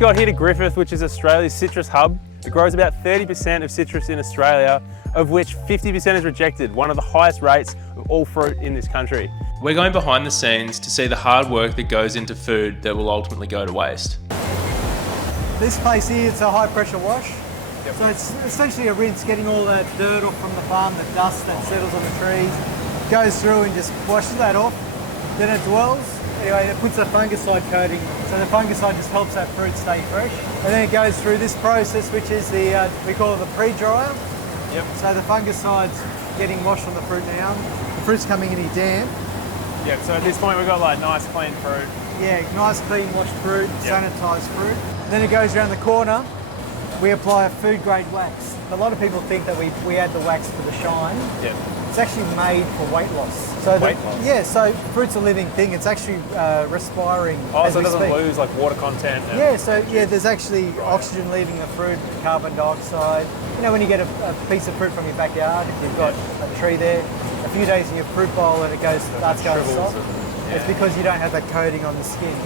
just got here to Griffith, which is Australia's citrus hub. It grows about 30% of citrus in Australia, of which 50% is rejected, one of the highest rates of all fruit in this country. We're going behind the scenes to see the hard work that goes into food that will ultimately go to waste. This place here, it's a high pressure wash. Yep. So it's essentially a rinse, getting all that dirt off from the farm, the dust that settles on the trees, goes through and just washes that off. Then it dwells. Anyway, it puts a fungicide coating, so the fungicide just helps that fruit stay fresh. And then it goes through this process, which is the, we call it the pre-dryer. Yep. So the fungicide's getting washed on the fruit now. The fruit's coming in here damp. Yep, so at this point we've got like nice clean fruit. Yeah, nice clean washed fruit, yep. Sanitised fruit. Then it goes around the corner. We apply a food grade wax. A lot of people think that we add the wax for the shine. Yep. It's actually made for weight loss. So weight loss? Yeah, so fruit's a living thing. It's actually respiring. Oh, as so it we doesn't speak. lose like water content? Yeah, so yeah, there's actually oxygen leaving the fruit, carbon dioxide. You know, when you get a piece of fruit from your backyard, if you've got a tree there, a few days in your fruit bowl and it starts going soft, it's because you don't have that coating on the skin.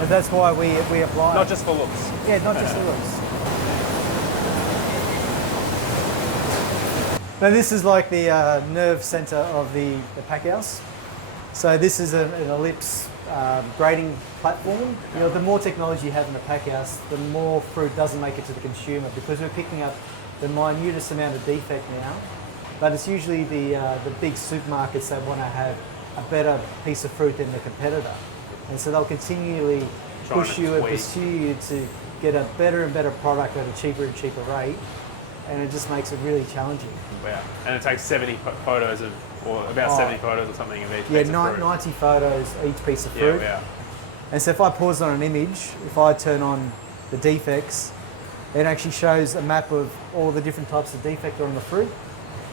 And that's why we apply Not it. just for looks? Yeah, not just for looks. Now this is like the nerve centre of the pack house. So this is an ellipse grading platform. You know, the more technology you have in the pack house, the more fruit doesn't make it to the consumer, because we're picking up the minutest amount of defect now. But it's usually the big supermarkets that want to have a better piece of fruit than the competitor. And so they'll continually push you and pursue you to get a better and better product at a cheaper and cheaper rate. And it just makes it really challenging. Wow. And it takes 70 photos of, or about 70 photos or something of each piece of fruit. 90 photos each piece of fruit. Yeah. And so if I pause on an image, if I turn on the defects, it actually shows a map of all the different types of defect on the fruit.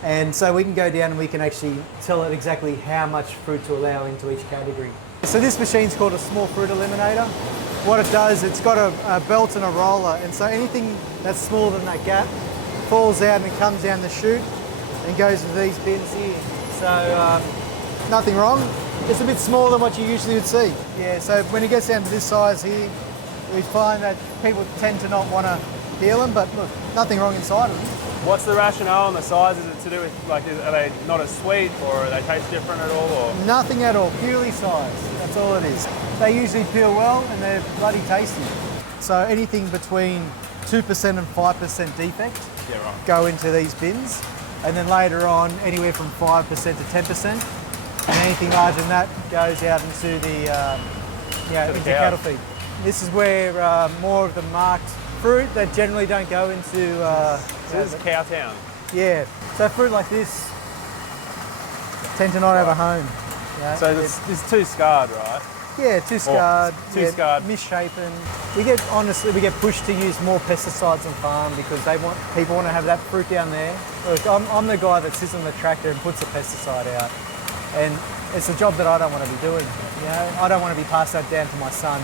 And so we can go down and we can actually tell it exactly how much fruit to allow into each category. So this machine's called a small fruit eliminator. What it does, it's got a belt and a roller, and so anything that's smaller than that gap falls out and comes down the chute and goes into these bins here. So nothing wrong. It's a bit smaller than what you usually would see. Yeah, so when it gets down to this size here, we find that people tend to not want to peel them, but look, nothing wrong inside of them. What's the rationale on the size? Is it to do with, like, are they not as sweet, or they taste different at all? Or? Nothing at all, purely size. That's all it is. They usually peel well and they're bloody tasty. So anything between 2% and 5% defect go into these bins, and then later on anywhere from 5% to 10%, and anything larger than that goes out into the into cattle feed. This is where more of the marked fruit that generally don't go into. So this is cow town. Yeah. So fruit like this tend to not have a home. Yeah. So it's too scarred, right? Yeah, too scarred. Scarred. Misshapen. We get pushed to use more pesticides on farm because people want to have that fruit down there. Look, I'm the guy that sits on the tractor and puts the pesticide out, and it's a job that I don't want to be doing. You know, I don't want to be passed that down to my son.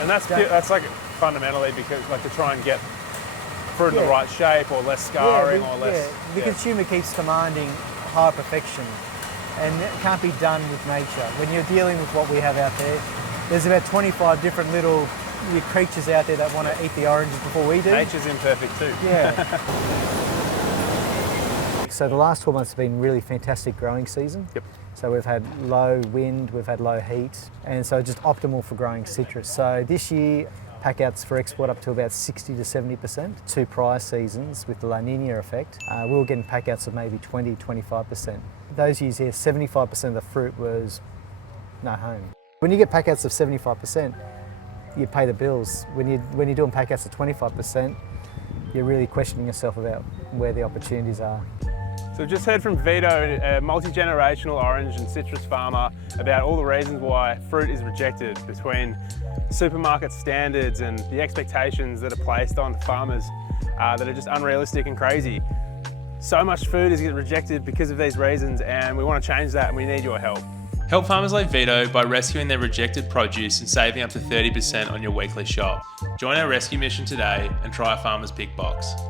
And that's like fundamentally because to try and get fruit in the right shape, or less scarring, or less. Yeah. The consumer keeps demanding high perfection, and it can't be done with nature. When you're dealing with what we have out there, there's about 25 different little creatures out there that want to eat the oranges before we do. Nature's imperfect too. Yeah. So the last 12 months have been really fantastic growing season. Yep. So we've had low wind, we've had low heat, and so just optimal for growing citrus. So this year, packouts for export up to about 60 to 70%. 2 prior seasons with the La Nina effect, we were getting packouts of maybe 20, 25%. Those years here, 75% of the fruit was no home. When you get packouts of 75%, you pay the bills. When you're doing packouts of 25%, you're really questioning yourself about where the opportunities are. So we've just heard from Vito, a multi-generational orange and citrus farmer, about all the reasons why fruit is rejected, between supermarket standards and the expectations that are placed on farmers that are just unrealistic and crazy. So much food is rejected because of these reasons, and we want to change that, and we need your help. Help farmers like Vito by rescuing their rejected produce and saving up to 30% on your weekly shop. Join our rescue mission today and try a Farmer's Pick box.